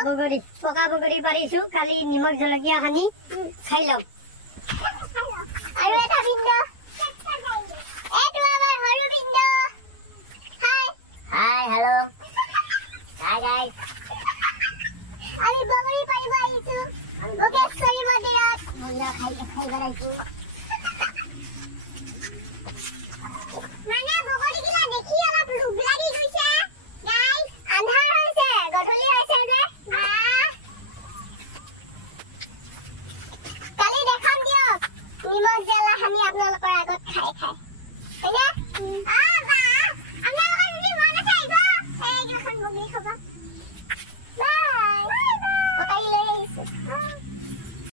বগৰী পকা বগৰী পাৰিছো কালি নিমখ জলকীয়া সানি খাই লওঁ আৰু এটা ভিন্ন এইটো আমাৰ সৰু ভিন্ন হাই হেল্ল' হাই গাইস আমি বগৰী পাৰিব আহিছো ওকে সৰি মন্দিৰত মই খাই বেৰাইছো